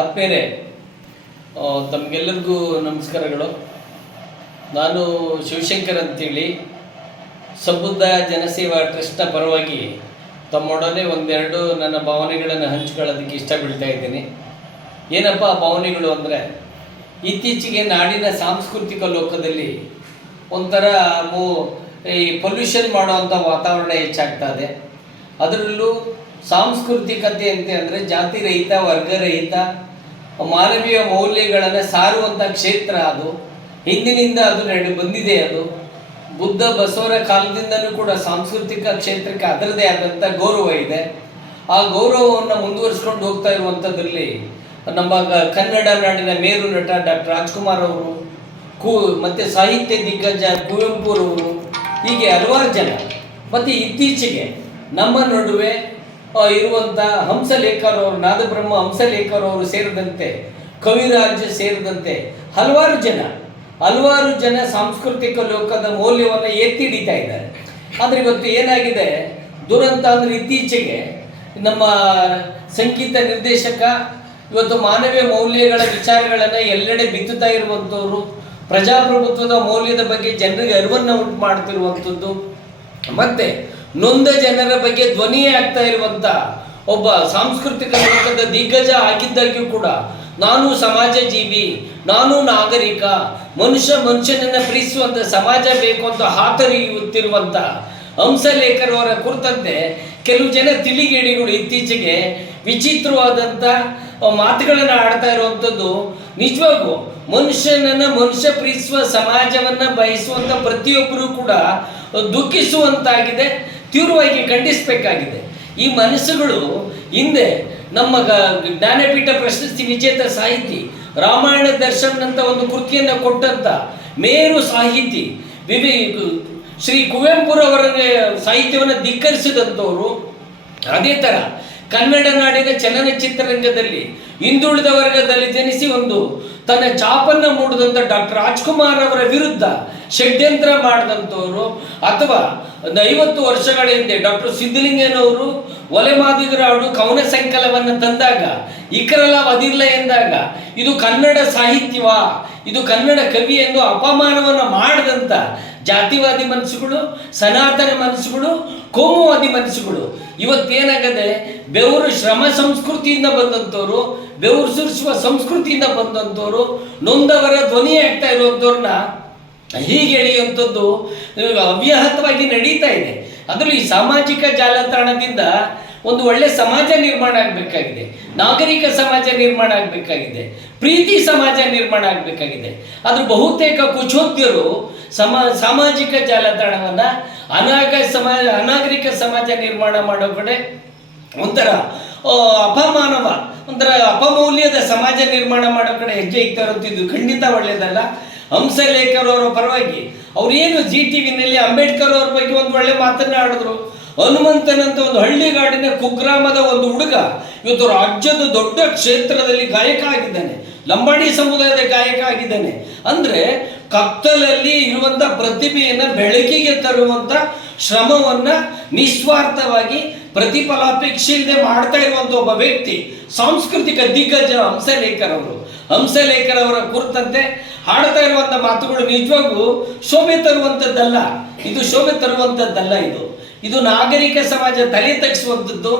ಆತ್ಮೇಲೆ ತಮಗೆಲ್ಲರಿಗೂ ನಮಸ್ಕಾರಗಳು. ನಾನು ಶಿವಶಂಕರ್ ಅಂತೇಳಿ ಸಮಬುದ್ಧ ಜನಸೇವಾ ಟ್ರಸ್ಟ್ನ ಪರವಾಗಿ ತಮ್ಮೊಡನೆ ಒಂದೆರಡು ನನ್ನ ಭಾವನೆಗಳನ್ನು ಹಂಚಿಕೊಳ್ಳೋದಕ್ಕೆ ಇಷ್ಟಪಡ್ತಾ ಇದ್ದೀನಿ. ಏನಪ್ಪ ಭಾವನೆಗಳು ಅಂದರೆ, ಇತ್ತೀಚೆಗೆ ನಾಡಿನ ಸಾಂಸ್ಕೃತಿಕ ಲೋಕದಲ್ಲಿ ಒಂಥರ ಈ ಪೊಲ್ಯೂಷನ್ ಮಾಡುವಂಥ ವಾತಾವರಣ ಹೆಚ್ಚಾಗ್ತಾ ಇದೆ. ಅದರಲ್ಲೂ ಸಾಂಸ್ಕೃತಿಕತೆ ಅಂತ ಅಂದರೆ ಜಾತಿ ರಹಿತ, ವರ್ಗರಹಿತ, ಮಾನವೀಯ ಮೌಲ್ಯಗಳನ್ನು ಸಾರುವಂಥ ಕ್ಷೇತ್ರ. ಅದು ಹಿಂದಿನಿಂದ ಅದು ಬಂದಿದೆ. ಅದು ಬುದ್ಧ ಬಸವರ ಕಾಲದಿಂದಲೂ ಕೂಡ ಸಾಂಸ್ಕೃತಿಕ ಕ್ಷೇತ್ರಕ್ಕೆ ಅದರದೇ ಆದಂಥ ಗೌರವ ಇದೆ. ಆ ಗೌರವವನ್ನು ಮುಂದುವರಿಸ್ಕೊಂಡು ಹೋಗ್ತಾ ಇರುವಂಥದ್ರಲ್ಲಿ ನಮ್ಮ ಕನ್ನಡ ನಾಡಿನ ಮೇರು ನಟ ಡಾಕ್ಟರ್ ರಾಜ್ಕುಮಾರ್ ಅವರು, ಮತ್ತು ಸಾಹಿತ್ಯ ದಿಗ್ಗಜ ಕುವೆಂಪುರವರು, ಹೀಗೆ ಹಲವಾರು ಜನ, ಮತ್ತು ಇತ್ತೀಚೆಗೆ ನಮ್ಮ ನಡುವೆ ಇರುವಂಥ ಹಂಸಲೇಖರವರು, ನಾದಬ್ರಹ್ಮ ಹಂಸಲೇಖರವರು ಸೇರಿದಂತೆ, ಕವಿರಾಜ್ ಸೇರಿದಂತೆ ಹಲವಾರು ಜನ ಸಾಂಸ್ಕೃತಿಕ ಲೋಕದ ಮೌಲ್ಯವನ್ನು ಎತ್ತಿ ಹಿಡಿತಾ ಇದ್ದಾರೆ. ಆದರೆ ಇವತ್ತು ಏನಾಗಿದೆ ದುರಂತ ಅಂದರೆ, ಇತ್ತೀಚೆಗೆ ನಮ್ಮ ಸಂಗೀತ ನಿರ್ದೇಶಕ ಇವತ್ತು ಮಾನವೀಯ ಮೌಲ್ಯಗಳ ವಿಚಾರಗಳನ್ನು ಎಲ್ಲೆಡೆ ಬಿತ್ತುತ್ತಾ ಇರುವಂಥವ್ರು, ಪ್ರಜಾಪ್ರಭುತ್ವದ ಮೌಲ್ಯದ ಬಗ್ಗೆ ಜನರಿಗೆ ಅರಿವನ್ನು ಉಂಟು ಮಾಡ್ತಿರುವಂಥದ್ದು, ಮತ್ತು ನೊಂದ ಜನರ ಬಗ್ಗೆ ಧ್ವನಿಯೇ ಆಗ್ತಾ ಇರುವಂಥ ಒಬ್ಬ ಸಾಂಸ್ಕೃತಿಕ ಲೋಕದ ದಿಗ್ಗಜ ಆಗಿದ್ದಾಗ್ಯೂ ಕೂಡ ನಾನು ಸಮಾಜ ಜೀವಿ, ನಾನು ನಾಗರಿಕ, ಮನುಷ್ಯನನ್ನು ಪ್ರೀತಿಸುವಂಥ ಸಮಾಜ ಬೇಕು ಅಂತ ಹಾತೊರೆಯುತ್ತಿರುವಂಥ ಹಂಸಲೇಖರವರ ಕುರಿತಂತೆ ಕೆಲವು ಜನ ತಿಳಿಗೇಡಿಗಳು ಇತ್ತೀಚೆಗೆ ವಿಚಿತ್ರವಾದಂಥ ಮಾತುಗಳನ್ನು ಆಡ್ತಾ ಇರುವಂಥದ್ದು ನಿಜವಾಗೂ ಮನುಷ್ಯ ಪ್ರೀತಿಸುವ ಸಮಾಜವನ್ನು ಬಯಸುವಂಥ ಪ್ರತಿಯೊಬ್ಬರೂ ಕೂಡ ದುಃಖಿಸುವಂತಾಗಿದೆ, ತೀವ್ರವಾಗಿ ಖಂಡಿಸಬೇಕಾಗಿದೆ. ಈ ಮನಸ್ಸುಗಳು ಹಿಂದೆ ನಮ್ಮ ಜ್ಞಾನಪೀಠ ಪ್ರಶಸ್ತಿ ವಿಜೇತ ಸಾಹಿತಿ, ರಾಮಾಯಣ ದರ್ಶನಂತ ಒಂದು ಕೃತಿಯನ್ನು ಕೊಟ್ಟಂಥ ಮೇರು ಸಾಹಿತಿ ಶ್ರೀ ಕುವೆಂಪುರವರ ಸಾಹಿತ್ಯವನ್ನು ಧಿಕ್ಕರಿಸಿದಂಥವರು, ಅದೇ ಥರ ಕನ್ನಡ ನಾಡಿನ ಚಲನಚಿತ್ರರಂಗದಲ್ಲಿ ಹಿಂದುಳಿದ ವರ್ಗದಲ್ಲಿ ಜನಿಸಿ ತನ್ನ ಚಾಪನ್ನು ಮೂಡಿದಂಥ ಡಾಕ್ಟರ್ ರಾಜ್ಕುಮಾರ್ ಅವರ ವಿರುದ್ಧ ಷಡ್ಯಂತ್ರ ಮಾಡಿದಂಥವರು, ಅಥವಾ 50 ವರ್ಷಗಳ ಹಿಂದೆ ಡಾಕ್ಟರ್ ಸಿದ್ಧಲಿಂಗನವರು ಒಲೆಮಾದಿಗರಾಡು ಕವನ ಸಂಕಲನವನ್ನು ತಂದಾಗ ಇಕರಲ ವದಿಲ್ಲ ಎಂದಾಗ ಇದು ಕನ್ನಡ ಸಾಹಿತ್ಯವಾ, ಇದು ಕನ್ನಡ ಕವಿ ಎಂದು ಅಪಮಾನವನ್ನು ಮಾಡಿದಂಥ ಜಾತಿವಾದಿ ಮನಸ್ಸುಗಳು, ಸನಾತನ ಮನಸ್ಸುಗಳು, ಕೋಮುವಾದಿ ಮನಸ್ಸುಗಳು ಇವತ್ತೇನಾಗದೆ ಬೆವರು ಶ್ರಮ ಸಂಸ್ಕೃತಿಯಿಂದ ಬಂದಂಥವ್ರು, ಬೆವರು ಸುರಿಸುವ ಸಂಸ್ಕೃತಿಯಿಂದ ಬಂದಂಥವ್ರು, ನೊಂದವರ ಧ್ವನಿ ಆಗ್ತಾ ಇರುವಂಥವ್ರನ್ನ ಹೀಗೆ ಎಳೆಯುವಂಥದ್ದು ಅವ್ಯಾಹತವಾಗಿ ನಡೀತಾ ಇದೆ. ಅದರಲ್ಲೂ ಈ ಸಾಮಾಜಿಕ ಜಾಲತಾಣದಿಂದ ಒಂದು ಒಳ್ಳೆ ಸಮಾಜ ನಿರ್ಮಾಣ ಆಗಬೇಕಾಗಿದೆ, ನಾಗರಿಕ ಸಮಾಜ ನಿರ್ಮಾಣ ಆಗಬೇಕಾಗಿದೆ, ಪ್ರೀತಿ ಸಮಾಜ ನಿರ್ಮಾಣ ಆಗಬೇಕಾಗಿದೆ. ಅದ್ರ ಬಹುತೇಕ ಕುಚೋದ್ಯರು ಸಾಮಾಜಿಕ ಜಾಲತಾಣವನ್ನು ಅನಾಗರಿಕ ಸಮಾಜ ನಿರ್ಮಾಣ ಮಾಡೋ ಕಡೆ ಒಂಥರ ಅಪಮೌಲ್ಯದ ಸಮಾಜ ನಿರ್ಮಾಣ ಮಾಡೋ ಕಡೆ ಹೆಜ್ಜೆ ಇಕ್ತಾ ಇರುತ್ತಿದ್ದು ಖಂಡಿತ ಒಳ್ಳೆಯದಲ್ಲ. ಹಂಸಲೇಖರ್ ಅವರ ಪರವಾಗಿ ಅವರೇನು GTVನಲ್ಲಿ ಅಂಬೇಡ್ಕರ್ ಅವ್ರ ಬಗ್ಗೆ ಒಂದು ಒಳ್ಳೆ ಮಾತನ್ನ ಆಡಿದ್ರು. ಹನುಮಂತನಂತ ಒಂದು ಹಳ್ಳಿಗಾಡಿನ ಕುಗ್ರಾಮದ ಒಂದು ಹುಡುಗ ಇವತ್ತು ರಾಜ್ಯದ ದೊಡ್ಡ ಕ್ಷೇತ್ರದಲ್ಲಿ ಗಾಯಕ ಆಗಿದ್ದಾನೆ, ಲಂಬಾಣಿ ಸಮುದಾಯದ ಗಾಯಕ ಆಗಿದ್ದಾನೆ. ಅಂದರೆ ಕತ್ತಲಲ್ಲಿ ಇರುವಂಥ ಪ್ರತಿಭೆಯನ್ನು ಬೆಳಕಿಗೆ ತರುವಂಥ ಶ್ರಮವನ್ನು ನಿಸ್ವಾರ್ಥವಾಗಿ ಪ್ರತಿಫಲಾಪೇಕ್ಷೆ ಇಲ್ಲದೆ ಮಾಡ್ತಾ ಇರುವಂಥ ಒಬ್ಬ ವ್ಯಕ್ತಿ, ಸಾಂಸ್ಕೃತಿಕ ದಿಗ್ಗಜ ಹಂಸಲೇಖರ್ ಅವರ ಕುರಿತಂತೆ ಹಾಡ್ತಾ ಇರುವಂಥ ಮಾತುಗಳು ನಿಜವಾಗೂ ಶೋಭೆ ತರುವಂಥದ್ದಲ್ಲ. ಇದು ನಾಗರಿಕ ಸಮಾಜ ತಲೆ ತಗ್ಗಿಸುವಂಥದ್ದು.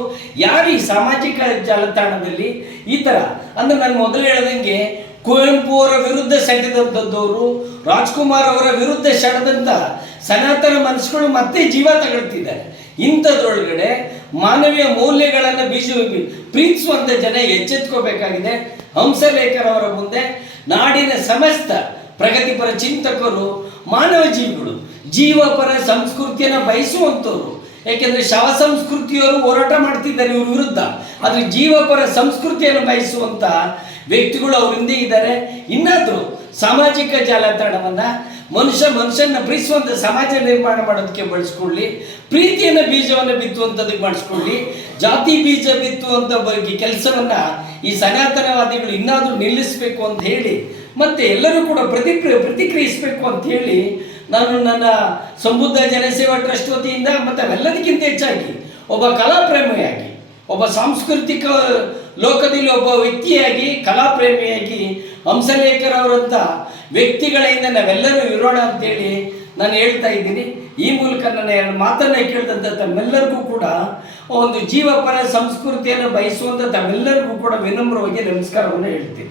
ಯಾರು ಈ ಸಾಮಾಜಿಕ ಜಾಲತಾಣದಲ್ಲಿ ಈ ಥರ ಅಂದರೆ, ನಾನು ಮೊದಲು ಹೇಳ್ದಂಗೆ ಕುವೆಂಪು ಅವರ ವಿರುದ್ಧ ಸೆಳೆದಂಥದ್ದವರು, ರಾಜ್ಕುಮಾರ್ ಅವರ ವಿರುದ್ಧ ಸೆಳೆದಂಥ ಸನಾತನ ಮನಸ್ಸುಗಳು ಮತ್ತೆ ಜೀವ ತಗೊಳ್ತಿದ್ದಾರೆ. ಇಂಥದ್ರೊಳಗಡೆ ಮಾನವೀಯ ಮೌಲ್ಯಗಳನ್ನು ಪ್ರೀತಿಸುವಂಥ ಜನ ಎಚ್ಚೆತ್ಕೋಬೇಕಾಗಿದೆ. ಹಂಸಲೇಖರ್ ಅವರ ಮುಂದೆ ನಾಡಿನ ಸಮಸ್ತ ಪ್ರಗತಿಪರ ಚಿಂತಕರು, ಮಾನವ ಜೀವಿಗಳು, ಜೀವಪರ ಸಂಸ್ಕೃತಿಯನ್ನು ಬಯಸುವಂಥವ್ರು, ಯಾಕೆಂದರೆ ಶವ ಸಂಸ್ಕೃತಿಯವರು ಹೋರಾಟ ಮಾಡ್ತಿದ್ದಾರೆ ಇವ್ರ ವಿರುದ್ಧ, ಆದರೆ ಜೀವಪರ ಸಂಸ್ಕೃತಿಯನ್ನು ಬಯಸುವಂಥ ವ್ಯಕ್ತಿಗಳು ಅವರಿಂದ ಇದ್ದಾರೆ. ಇನ್ನಾದರೂ ಸಾಮಾಜಿಕ ಜಾಲತಾಣವನ್ನು ಮನುಷ್ಯನ ಪ್ರೀತಿಸುವಂಥ ಸಮಾಜ ನಿರ್ಮಾಣ ಮಾಡೋದಕ್ಕೆ ಬಳಸ್ಕೊಳ್ಳಿ, ಪ್ರೀತಿಯನ್ನು ಬೀಜವನ್ನು ಬಿತ್ತುವಂಥದ್ದಕ್ಕೆ ಮಾಡಿಸ್ಕೊಳ್ಳಿ. ಜಾತಿ ಬೀಜ ಬಿತ್ತುವಂಥ ಬಗ್ಗೆ ಕೆಲಸವನ್ನು ಈ ಸನಾತನವಾದಿಗಳು ಇನ್ನಾದರೂ ನಿಲ್ಲಿಸಬೇಕು ಅಂತ ಹೇಳಿ, ಮತ್ತು ಎಲ್ಲರೂ ಕೂಡ ಪ್ರತಿಕ್ರಿಯಿಸಬೇಕು ಅಂತ ಹೇಳಿ ನಾನು ನನ್ನ ಸಮಬುದ್ಧ ಜನಸೇವಾ ಟ್ರಸ್ಟ್ ವತಿಯಿಂದ ಮತ್ತು ಅವೆಲ್ಲದಕ್ಕಿಂತ ಹೆಚ್ಚಾಗಿ ಒಬ್ಬ ಕಲಾಪ್ರೇಮಿಯಾಗಿ, ಒಬ್ಬ ಸಾಂಸ್ಕೃತಿಕ ಲೋಕದಲ್ಲಿ ಒಬ್ಬ ವ್ಯಕ್ತಿಯಾಗಿ ಕಲಾಪ್ರೇಮಿಯಾಗಿ ಹಂಸಲೇಖರವರಂಥ ವ್ಯಕ್ತಿಗಳಿಂದ ನಾವೆಲ್ಲರೂ ಇರೋಣ ಅಂತೇಳಿ ನಾನು ಹೇಳ್ತಾ ಇದ್ದೀನಿ. ಈ ಮೂಲಕ ನನ್ನ ಎರಡು ಮಾತನ್ನು ಕೇಳಿದಂಥ ತಮ್ಮೆಲ್ಲರಿಗೂ ಕೂಡ ಒಂದು ಜೀವಪರ ಸಂಸ್ಕೃತಿಯನ್ನು ಬಯಸುವಂಥ ತಮ್ಮೆಲ್ಲರಿಗೂ ಕೂಡ ವಿನಮ್ರವಾಗಿ ನಮಸ್ಕಾರವನ್ನು ಹೇಳ್ತೀನಿ.